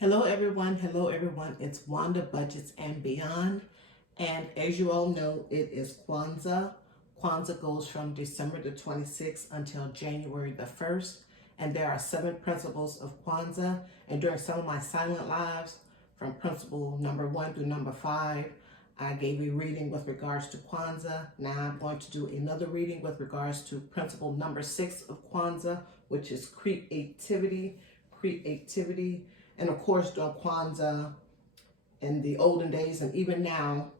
Hello everyone, it's Wanda Budgets and Beyond. And as you all know, it is Kwanzaa. Kwanzaa goes from December the 26th until January the 1st. And there are 7 principles of Kwanzaa. And during some of my silent lives, from principle number 1 through number 5, I gave a reading with regards to Kwanzaa. Now I'm going to do another reading with regards to principle number 6 of Kwanzaa, which is creativity. And of course, during Kwanzaa, in the olden days and even now,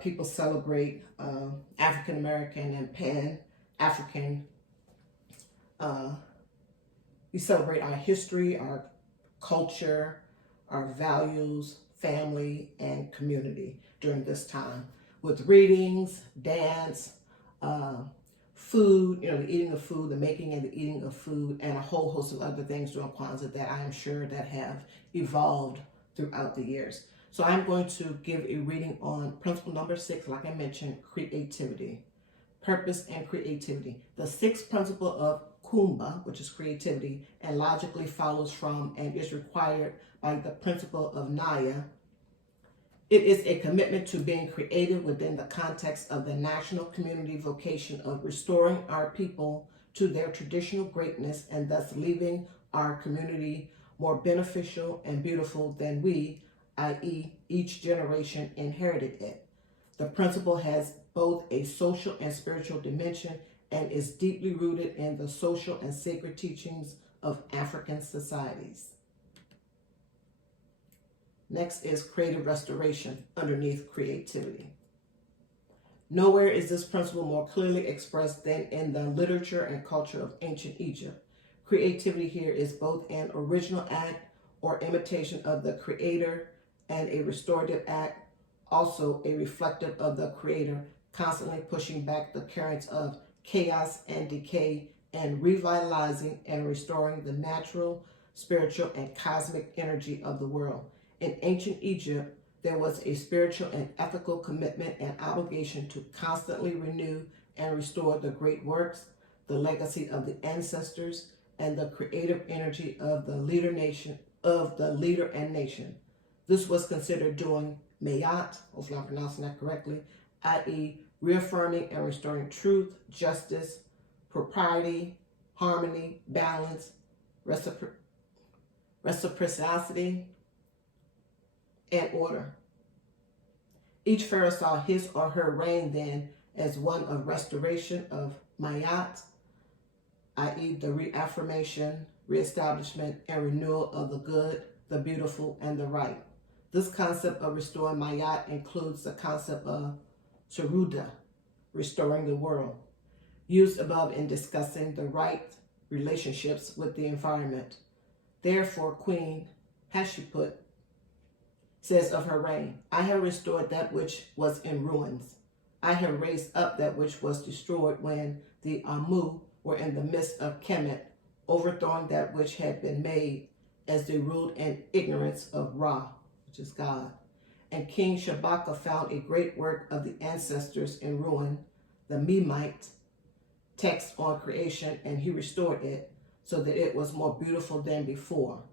people celebrate African American and Pan African. We celebrate our history, our culture, our values, family, and community during this time with readings, dance, food, the eating of food, the making and the eating of food, and a whole host of other things during Kwanzaa that I am sure that have evolved throughout the years. So I'm going to give a reading on principle number 6, like I mentioned, creativity, purpose and creativity. The 6th principle of Kumba, which is creativity, and logically follows from and is required by the principle of Naya. It is a commitment to being creative within the context of the national community vocation of restoring our people to their traditional greatness and thus leaving our community more beneficial and beautiful than we, i.e., each generation, inherited it. The principle has both a social and spiritual dimension and is deeply rooted in the social and sacred teachings of African societies. Next is creative restoration underneath creativity. Nowhere is this principle more clearly expressed than in the literature and culture of ancient Egypt. Creativity here is both an original act or imitation of the creator and a restorative act, also a reflective of the creator, constantly pushing back the currents of chaos and decay and revitalizing and restoring the natural, spiritual, and cosmic energy of the world. In ancient Egypt, there was a spiritual and ethical commitment and obligation to constantly renew and restore the great works, the legacy of the ancestors, and the creative energy of the leader and nation. This was considered doing Mayat, hopefully I'm pronouncing that correctly, i.e., reaffirming and restoring truth, justice, propriety, harmony, balance, reciprocity, and order. Each pharaoh saw his or her reign then as one of restoration of Mayat, i.e. the reaffirmation, reestablishment, and renewal of the good, the beautiful, and the right. This concept of restoring Mayat includes the concept of Saruda, restoring the world, used above in discussing the right relationships with the environment. Therefore, Queen Hatshepsut says of her reign, I have restored that which was in ruins. I have raised up that which was destroyed when the Amu were in the midst of Kemet, overthrowing that which had been made as they ruled in ignorance of Ra, which is God. And King Shabaka found a great work of the ancestors in ruin, the Memite text on creation, and he restored it so that it was more beautiful than before.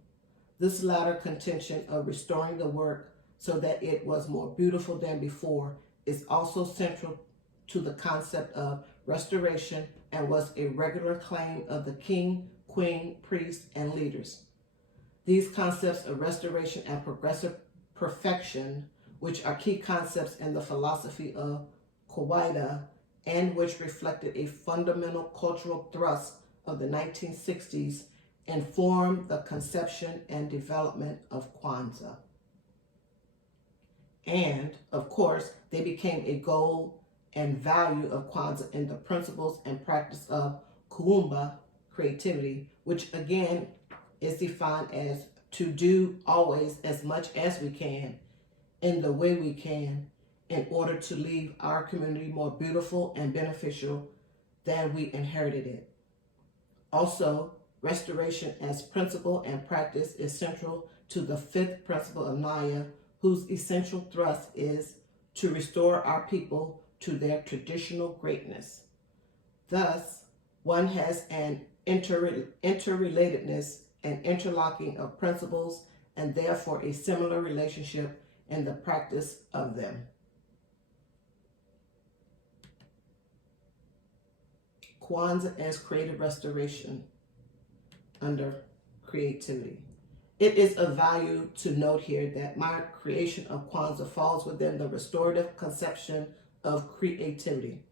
This latter contention of restoring the work so that it was more beautiful than before is also central to the concept of restoration and was a regular claim of the king, queen, priests, and leaders. These concepts of restoration and progressive perfection, which are key concepts in the philosophy of Kawaida and which reflected a fundamental cultural thrust of the 1960s, informed the conception and development of Kwanzaa. And, of course, they became a goal and value of Kwanzaa in the principles and practice of Kuumba, creativity, which again is defined as to do always as much as we can in the way we can in order to leave our community more beautiful and beneficial than we inherited it. Also, restoration as principle and practice is central to the 5th principle of Naya, whose essential thrust is to restore our people to their traditional greatness. Thus, one has an interrelatedness and interlocking of principles and therefore a similar relationship in the practice of them. Kwanzaa as creative restoration under creativity. It is of value to note here that my creation of Kwanzaa falls within the restorative conception of creativity.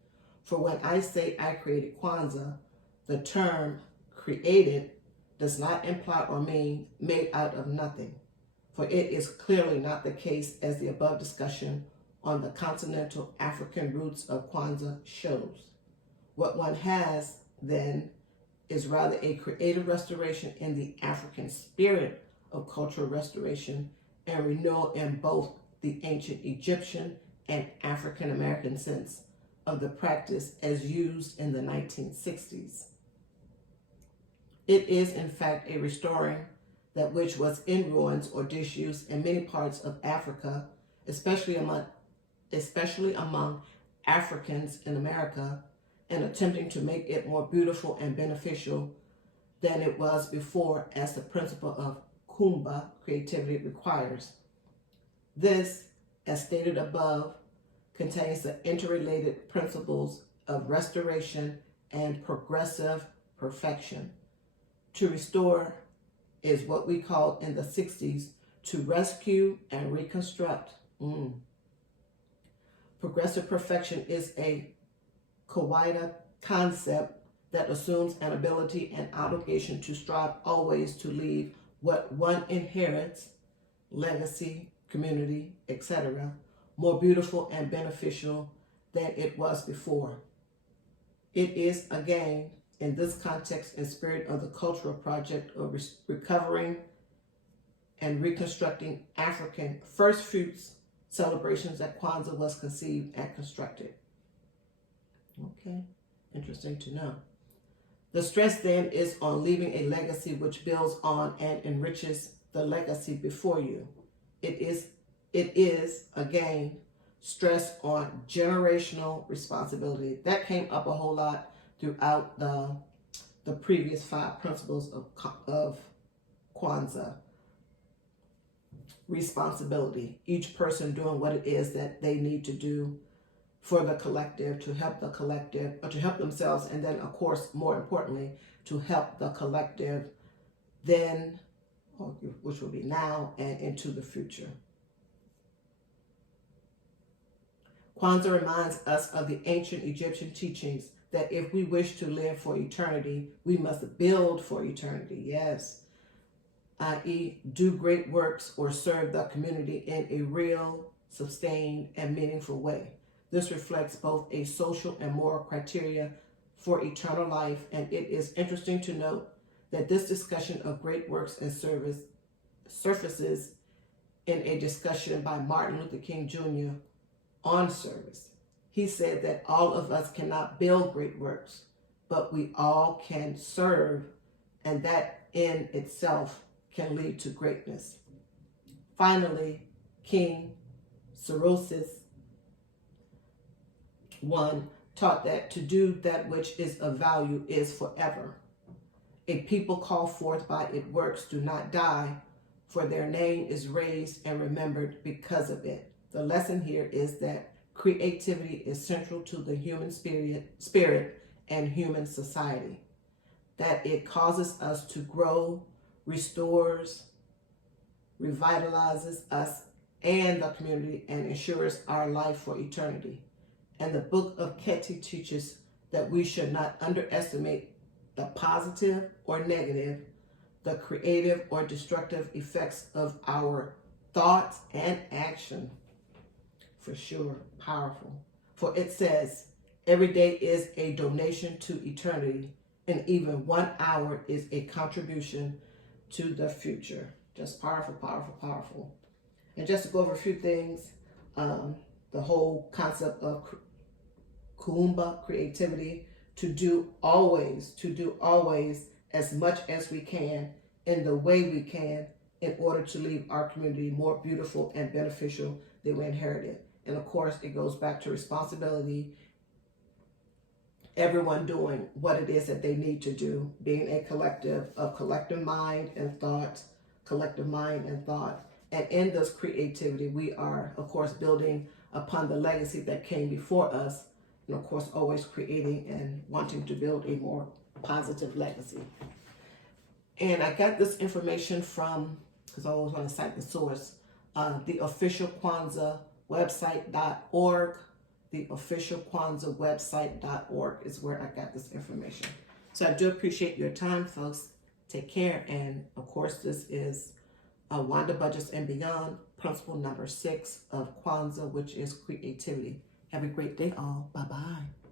For when I say I created Kwanzaa, the term created does not imply or mean made out of nothing, for it is clearly not the case, as the above discussion on the continental African roots of Kwanzaa shows. What one has, then, is rather a creative restoration in the African spirit of cultural restoration and renewal in both the ancient Egyptian and African American sense of the practice as used in the 1960s. It is, in fact, a restoring that which was in ruins or disuse in many parts of Africa, especially among Africans in America, and attempting to make it more beautiful and beneficial than it was before, as the principle of Kumba creativity requires. This, as stated above, contains the interrelated principles of restoration and progressive perfection. To restore is what we called in the 60s to rescue and reconstruct. Progressive perfection is a Kawaida concept that assumes an ability and obligation to strive always to leave what one inherits, legacy, community, etc., more beautiful and beneficial than it was before. It is, again, in this context and spirit of the cultural project of recovering and reconstructing African first fruits celebrations that Kwanzaa was conceived and constructed. Okay, interesting to know. The stress then is on leaving a legacy which builds on and enriches the legacy before you. It is again, stress on generational responsibility. That came up a whole lot throughout the previous 5 principles of Kwanzaa. Responsibility. Each person doing what it is that they need to do for the collective, to help the collective, or to help themselves, and then, of course, more importantly, to help the collective then, which will be now and into the future. Kwanzaa reminds us of the ancient Egyptian teachings that if we wish to live for eternity, we must build for eternity, yes, i.e. do great works or serve the community in a real, sustained, and meaningful way. This reflects both a social and moral criteria for eternal life, and it is interesting to note that this discussion of great works and service surfaces in a discussion by Martin Luther King Jr. on service. He said that all of us cannot build great works, but we all can serve, and that in itself can lead to greatness. Finally, King Cirrhosis 1 taught that to do that which is of value is forever. A people called forth by its works do not die, for their name is raised and remembered because of it. The lesson here is that creativity is central to the human spirit and human society, that it causes us to grow, restores, revitalizes us and the community, and ensures our life for eternity. And the book of Keti teaches that we should not underestimate the positive or negative, the creative or destructive effects of our thoughts and action. For sure, powerful. For it says, every day is a donation to eternity, and even 1 hour is a contribution to the future. Just powerful, powerful, powerful. And just to go over a few things, the whole concept of Kuumba, creativity, to do always as much as we can in the way we can in order to leave our community more beautiful and beneficial than we inherited. And of course, it goes back to responsibility, everyone doing what it is that they need to do, being a collective of collective mind and thought, collective mind and thought. And in this creativity, we are, of course, building upon the legacy that came before us, and of course, always creating and wanting to build a more positive legacy. And I got this information from, because I always want to cite the source, the official Kwanzaa website.org. The official Kwanzaa website.org is where I got this information. So I do appreciate your time, folks. Take care. And of course, this is Wanda Budgets and Beyond, principle number 6 of Kwanzaa, which is creativity. Have a great day, all. Bye-bye.